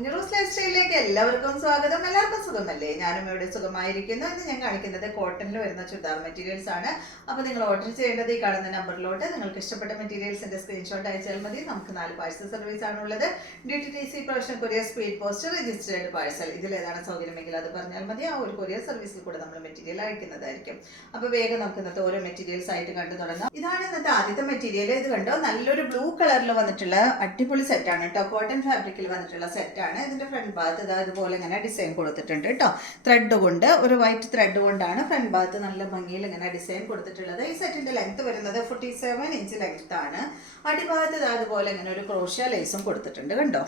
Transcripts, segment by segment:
കുഞ്ഞുറൂസ് life സ്റ്റൈലിലേക്ക് എല്ലാവർക്കും സ്വാഗതം. എല്ലാവർക്കും സുഖമല്ലേ? ഞാനും ഇവിടെ സുഖമായിരിക്കുന്നു. ഇന്ന് ഞാൻ കാണിക്കുന്നത് കോട്ടണിൽ വരുന്ന ചുരിദാർ മെറ്റീരിയൽസ് ആണ്. അപ്പോൾ നിങ്ങൾ ഓർഡർ ചെയ്യേണ്ടത് ഈ കാണുന്ന നമ്പറിലോട്ട് നിങ്ങൾക്ക് ഇഷ്ടപ്പെട്ട മെറ്റീരിയൽസിന്റെ സ്ക്രീൻഷോട്ട് അയച്ചാൽ മതി. നമുക്ക് 4 പാഴ്സൽ സർവീസ് ആണുള്ളത്. DTTC professional courier, speed post, registered parcel. ഇതിലേതാണ് സൗകര്യമെങ്കിൽ അത് പറഞ്ഞാൽ മതി. ആ ഒരു കൊറിയർ സർവീസിൽ കൂടെ നമ്മൾ മെറ്റീരിയൽ അയക്കുന്നതായിരിക്കും. അപ്പോൾ വേഗം നമുക്ക് ഇന്നത്തെ ഓരോ മെറ്റീരിയൽസ് ആയിട്ട് കണ്ടു തുടങ്ങാം. ഇതാണ് ഇന്നത്തെ ആദ്യത്തെ മെറ്റീരിയൽ. ഇത് കണ്ടോ, നല്ലൊരു ബ്ലൂ കളറിൽ വന്നിട്ടുള്ള അടിപൊളി സെറ്റാണ് കേട്ടോ. കോട്ടൺ ഫാബ്രിക്കിൽ വന്നിട്ടുള്ള സെറ്റാണ്. ഇതിന്റെ ഫ്രണ്ട് ഭാഗത്ത് ഇതുപോലെ ഇങ്ങനെ ഡിസൈൻ കൊടുത്തിട്ടുണ്ട് കേട്ടോ. ത്രെഡ് കൊണ്ട്, ഒരു വൈറ്റ് ത്രെഡ് കൊണ്ടാണ് ഫ്രണ്ട് ഭാഗത്ത് നല്ല ഭംഗിയിൽ ഇങ്ങനെ ഡിസൈൻ കൊടുത്തിട്ടുള്ളത്. ഈ സെറ്റിന്റെ ലെങ്ത് വരുന്നത് 47 ഇഞ്ച് ലെങ്ത് ആണ്. അടിഭാഗത്ത് അതുപോലെ ഇങ്ങനെ ഒരു ക്രോഷ്യ ലേസും കൊടുത്തിട്ടുണ്ട് കണ്ടോ.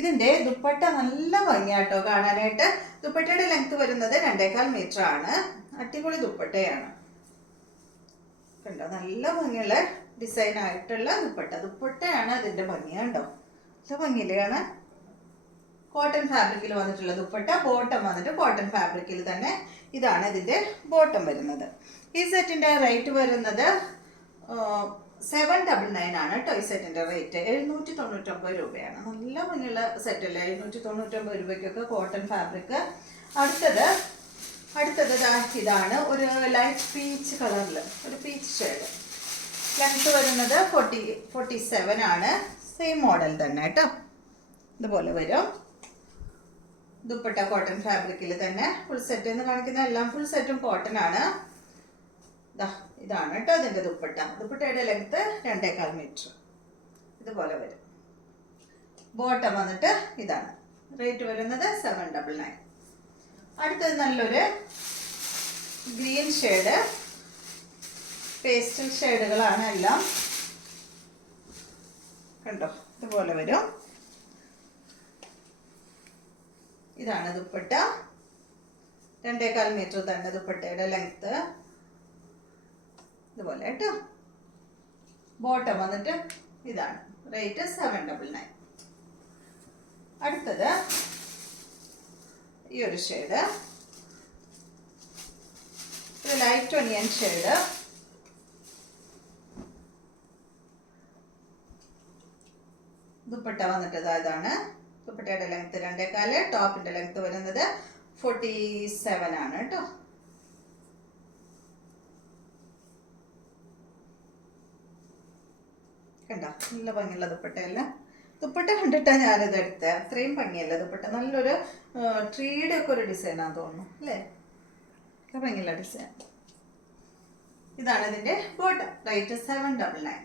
ഇതിന്റെ ദുപ്പട്ട നല്ല ഭംഗിയാട്ടോ കാണാനായിട്ട്. ദുപ്പട്ടയുടെ ലെങ്ത് വരുന്നത് 2.25 മീറ്റർ ആണ്. അടിപൊളി ദുപ്പട്ടയാണ് കണ്ടോ. നല്ല ഭംഗിയുള്ള ഡിസൈൻ ആയിട്ടുള്ള ദുപ്പട്ടയാണ് അതിന്റെ ഭംഗി കണ്ടോ. നല്ല ഭംഗിയിലാണ്. കോട്ടൺ ഫാബ്രിക്കിൽ വന്നിട്ടുള്ള ദുപ്പട്ട. ബോട്ടം വന്നിട്ട് കോട്ടൺ ഫാബ്രിക്കിൽ തന്നെ. ഇതാണ് ഇതിന്റെ ബോട്ടം വരുന്നത്. ഈ സെറ്റിന്റെ റേറ്റ് വരുന്നത് 799 ആണ് കേട്ടോ. ഈ സെറ്റിന്റെ റേറ്റ് 799 രൂപയാണ്. നല്ല ഭംഗിയുള്ള സെറ്റല്ലേ, 799 രൂപയ്ക്കൊക്കെ കോട്ടൺ ഫാബ്രിക്. അടുത്തത് ഇതാണ് ഒരു ലൈറ്റ് പീച്ച് കളറിൽ ഒരു പീച്ച് ഷെയ്ഡ്. ലെങ്ത് വരുന്നത് 47 ആണ്. സെയിം മോഡൽ തന്നെ കേട്ടോ. ഇതുപോലെ വരും. ദുപ്പട്ട കോട്ടൺ ഫാബ്രിക്കിൽ തന്നെ. ഫുൾ സെറ്റ് എന്ന് കാണിക്കുന്ന എല്ലാം ഫുൾ സെറ്റും കോട്ടൺ ആണ്. ഇതാണ് കേട്ടോ അതിന്റെ ദുപ്പട്ടയുടെ ലെങ്ത് 2.25 മീറ്റർ. ഇതുപോലെ വരും. ബോട്ടം വന്നിട്ട് ഇതാണ്. റേറ്റ് വരുന്നത് 799. അടുത്തത് നല്ലൊരു ഗ്രീൻ ഷെയ്ഡ്. പേസ്റ്റൽ ഷെയ്ഡുകളാണ് എല്ലാം കണ്ടോ. ഇതുപോലെ വരും. ഇതാണ് ദുപ്പട്ട. 2.25 മീറ്റർ തന്നെ ദുപ്പട്ടയുടെ ലെങ്ത്. ഇതുപോലെ കേട്ടോ. ബോട്ടം വന്നിട്ട് ഇതാണ്. റേറ്റ് 799. അടുത്തത് ഈ ഒരു ഷെയ്ഡ്, ഒരു ലൈറ്റ് ഒനിയൻ ഷെയ്ഡ്. ദുപ്പട്ട വന്നിട്ട് ഇതാണ്. ദുപ്പട്ടയുടെ ലെങ്ത് 2.25. ടോപ്പിന്റെ ലെങ്ത് വരുന്നത് 47 ആണ് കേട്ടോ. കണ്ടോ, നല്ല ഭംഗിയുള്ള ദുപ്പട്ടയല്ല. ദുപ്പട്ട കണ്ടിട്ടാണ് ഞാനിത് എടുത്തത്. അത്രയും ഭംഗിയല്ല ദുപ്പട്ട. നല്ലൊരു ട്രീയുടെ ഒക്കെ ഒരു ഡിസൈനാന്ന് തോന്നുന്നു അല്ലേ. ഭംഗിയുള്ള ഡിസൈൻ. ഇതാണ് ഇതിന്റെ ബോട്ടം. റേറ്റ് 799.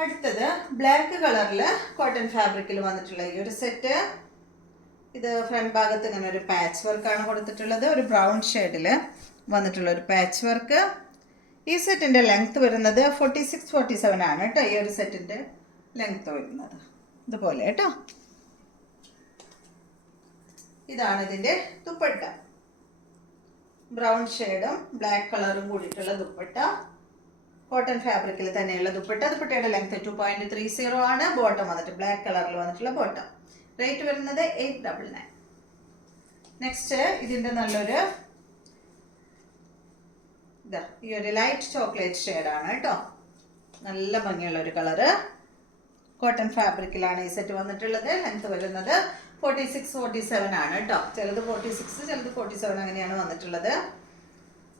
അടുത്തത് ബ്ലാക്ക് കളറിൽ കോട്ടൺ ഫാബ്രിക്കിൽ വന്നിട്ടുള്ള ഈ ഒരു സെറ്റ്. ഇത് ഫ്രണ്ട് ഭാഗത്ത് ഇങ്ങനെ ഒരു പാച്ച് വർക്കാണ് കൊടുത്തിട്ടുള്ളത്. ഒരു ബ്രൗൺ ഷെയ്ഡിൽ വന്നിട്ടുള്ള ഒരു പാച്ച് വർക്ക്. ഈ സെറ്റിന്റെ ലെങ്ത് വരുന്നത് 46-47 ആണ് കേട്ടോ. ഈ ഒരു സെറ്റിന്റെ ലെങ്ത് വരുന്നത് ഇതുപോലെ കേട്ടോ. ഇതാണ് ഇതിന്റെ ദുപ്പട്ട. ബ്രൗൺ ഷെയ്ഡും ബ്ലാക്ക് കളറും കൂടിയിട്ടുള്ള ദുപ്പട്ട. കോട്ടൺ ഫാബ്രിക്കിൽ തന്നെയുള്ള ദുപ്പട്ട. ദുപ്പട്ടയുടെ ലെങ്ത് 2.30 ആണ്. ബോട്ടം വന്നിട്ട് ബ്ലാക്ക് കളറിൽ വന്നിട്ടുള്ള ബോട്ടം. റേറ്റ് വരുന്നത് 899. നെക്സ്റ്റ് ഇതിന്റെ നല്ലൊരു ഈ ഒരു ലൈറ്റ് ചോക്ലേറ്റ് ഷെയ്ഡാണ് കേട്ടോ. നല്ല ഭംഗിയുള്ള ഒരു കളറ്. കോട്ടൺ ഫാബ്രിക്കിലാണ് ഈ സെറ്റ് വന്നിട്ടുള്ളത്. ലെങ്ത് വരുന്നത് 46-47 ആണ് കേട്ടോ. ചിലത് 46, ചിലത് 47 അങ്ങനെയാണ് വന്നിട്ടുള്ളത്.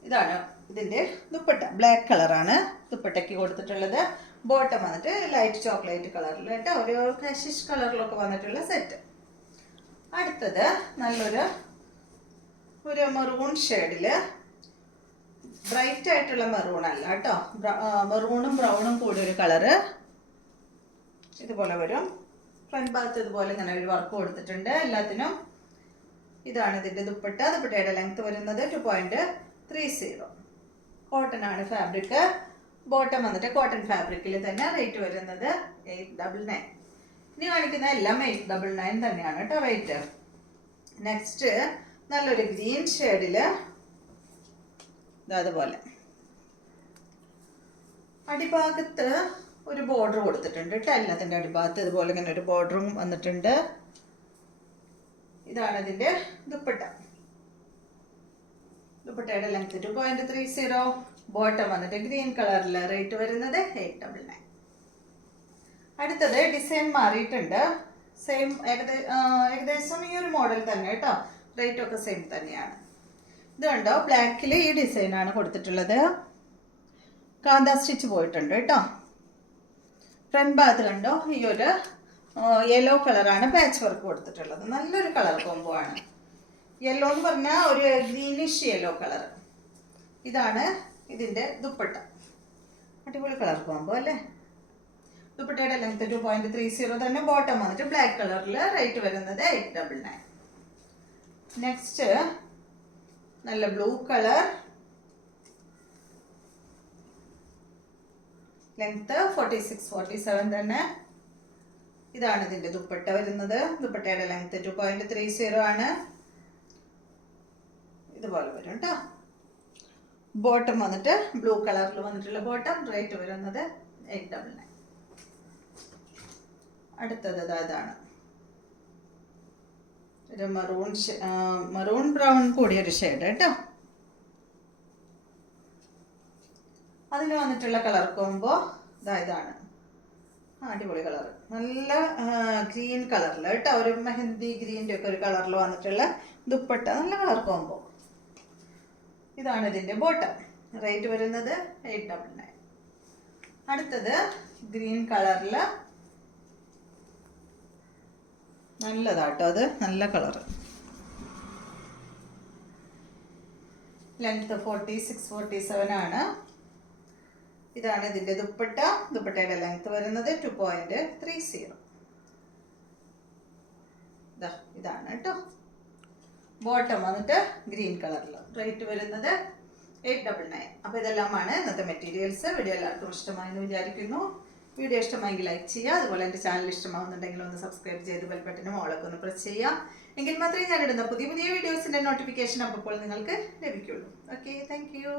ഇതാണ് ഇതിന്റെ ദുപ്പട്ട. ബ്ലാക്ക് കളറാണ് ദുപ്പട്ടയ്ക്ക് കൊടുത്തിട്ടുള്ളത്. ബോട്ടം വന്നിട്ട് ലൈറ്റ് ചോക്ലേറ്റ് കളറിൽ കേട്ടോ. ഒരു കാഷിഷ് കളറിലൊക്കെ വന്നിട്ടുള്ള സെറ്റ്. അടുത്തത് നല്ലൊരു മെറൂൺ ഷെയ്ഡില്. ബ്രൈറ്റ് ആയിട്ടുള്ള മെറൂൺ അല്ല കേട്ടോ. മെറൂണും ബ്രൗണും കൂടി ഒരു കളറ്. ഇതുപോലെ വരും. ഫ്രണ്ട് ഭാഗത്ത് ഇതുപോലെ ഇങ്ങനെ ഒരു വർക്ക് കൊടുത്തിട്ടുണ്ട് എല്ലാത്തിനും. ഇതാണ് ഇതിന്റെ ദുപ്പട്ട. ദുപ്പട്ടയുടെ ലെങ്ത് വരുന്നത് 2.30. കോട്ടൺ ആണ് ഫാബ്രിക്. ബോട്ടം വന്നിട്ട് കോട്ടൺ ഫാബ്രിക്കിൽ തന്നെ. റേറ്റ് വരുന്നത് 899. ഇനി കാണിക്കുന്ന എല്ലാം 899 തന്നെയാണ് കേട്ടോ റേറ്റ്. നെക്സ്റ്റ് നല്ലൊരു ഗ്രീൻ ഷെയ്ഡില് അതുപോലെ അടിഭാഗത്ത് ഒരു ബോർഡർ കൊടുത്തിട്ടുണ്ട് കേട്ടോ. എല്ലാത്തിൻ്റെ അടിഭാഗത്ത് ഇതുപോലെ ഇങ്ങനെ ഒരു ബോർഡറും വന്നിട്ടുണ്ട്. ഇതാണ് ഇതിന്റെ ദുപ്പട്ട. ദുപ്പട്ടയുടെ ലെങ്ത് 2.30. ബോട്ടം വന്നിട്ട് ഗ്രീൻ കളറിൽ. റേറ്റ് വരുന്നത് 899. അടുത്തത് ഡിസൈൻ മാറിയിട്ടുണ്ട്. സെയിം ഏകദേശം ഈ ഒരു മോഡൽ തന്നെ കേട്ടോ. റേറ്റ് ഒക്കെ സെയിം തന്നെയാണ്. ഇത് കണ്ടോ, ബ്ലാക്കിൽ ഈ ഡിസൈനാണ് കൊടുത്തിട്ടുള്ളത്. കാന്ത സ്റ്റിച്ച് പോയിട്ടുണ്ട് കേട്ടോ. ഫ്രണ്ട് ഭാഗത്ത് കണ്ടോ, ഈ ഒരു യെല്ലോ കളറാണ് പാച്ച് വർക്ക് കൊടുത്തിട്ടുള്ളത്. നല്ലൊരു കളർ കോംബോ ആണ്. യെല്ലോ എന്ന് പറഞ്ഞാൽ ഒരു ഗ്രീനിഷ് യെല്ലോ കളർ. ഇതാണ് ഇതിൻ്റെ ദുപ്പട്ട. അടിപൊളി കളർ കോംബോ അല്ലേ. ദുപ്പട്ടയുടെ ലെങ്ത് 2.30 തന്നെ. ബോട്ടം വന്നിട്ട് ബ്ലാക്ക് കളറിൽ. റേറ്റ് വരുന്നത് 899. നെക്സ്റ്റ് നല്ല ബ്ലൂ കളർ, ലെങ്ത് 46-47 തന്നെ. ഇതാണ് ഇതിൻ്റെ ദുപ്പട്ട വരുന്നത്. ദുപ്പട്ടയുടെ ലെങ്ത് 2.30 ആണ്. ഇതുപോലെ വരും കേട്ടോ. ബോട്ടം വന്നിട്ട് ബ്ലൂ കളറിൽ വന്നിട്ടുള്ള ബോട്ടം. റേറ്റ് വരുന്നത് 899. അടുത്തത് ഇതാണ് ഒരു മെറൂൺ ബ്രൗൺ കൂടിയൊരു ഷെയ്ഡ് കേട്ടോ. അതിന് വന്നിട്ടുള്ള കളർ കോംബോ ഇതാണ്. അടിപൊളി കളർ. നല്ല ഗ്രീൻ കളറിൽ കേട്ടോ. ഒരു മെഹന്തി ഗ്രീൻ്റെ ഒക്കെ ഒരു കളറിൽ വന്നിട്ടുള്ള ദുപ്പട്ട. നല്ല കളർ കോംബോ. ഇതാണ് ഇതിൻ്റെ ബോട്ടം. റേറ്റ് വരുന്നത് 899. അടുത്തത് ഗ്രീൻ കളറിൽ. നല്ലതാട്ടോ അത്. നല്ല കളർ. ലെങ്ത് 46-47 ആണ്. ഇതാണ് ഇതിൻ്റെ ദുപ്പട്ട. ദുപ്പട്ടയുടെ ലെങ്ത് വരുന്നത് 2.30. ഇതാണ് കേട്ടോ. ബോട്ടം വന്നിട്ട് ഗ്രീൻ കളറിൽ. റേറ്റ് വരുന്നത് 899. അപ്പോൾ ഇതെല്ലാമാണ് ഇന്നത്തെ മെറ്റീരിയൽസ്. വീഡിയോ എല്ലാവർക്കും ഇഷ്ടമായെന്ന് വിചാരിക്കുന്നു. വീഡിയോ ഇഷ്ടമായെങ്കിൽ ലൈക്ക് ചെയ്യുക. അതുപോലെ എൻ്റെ ചാനൽ ഇഷ്ടമാകുന്നുണ്ടെങ്കിൽ ഒന്ന് സബ്സ്ക്രൈബ് ചെയ്ത് ബെൽ ബട്ടനും ഓളൊക്കെ ഒന്ന് പ്രസ് ചെയ്യുക. എങ്കിൽ മാത്രമേ ഞാനിടുന്ന പുതിയ വീഡിയോസിൻ്റെ നോട്ടിഫിക്കേഷൻ അപ്പോൾ നിങ്ങൾക്ക് ലഭിക്കുള്ളൂ. Okay, thank you.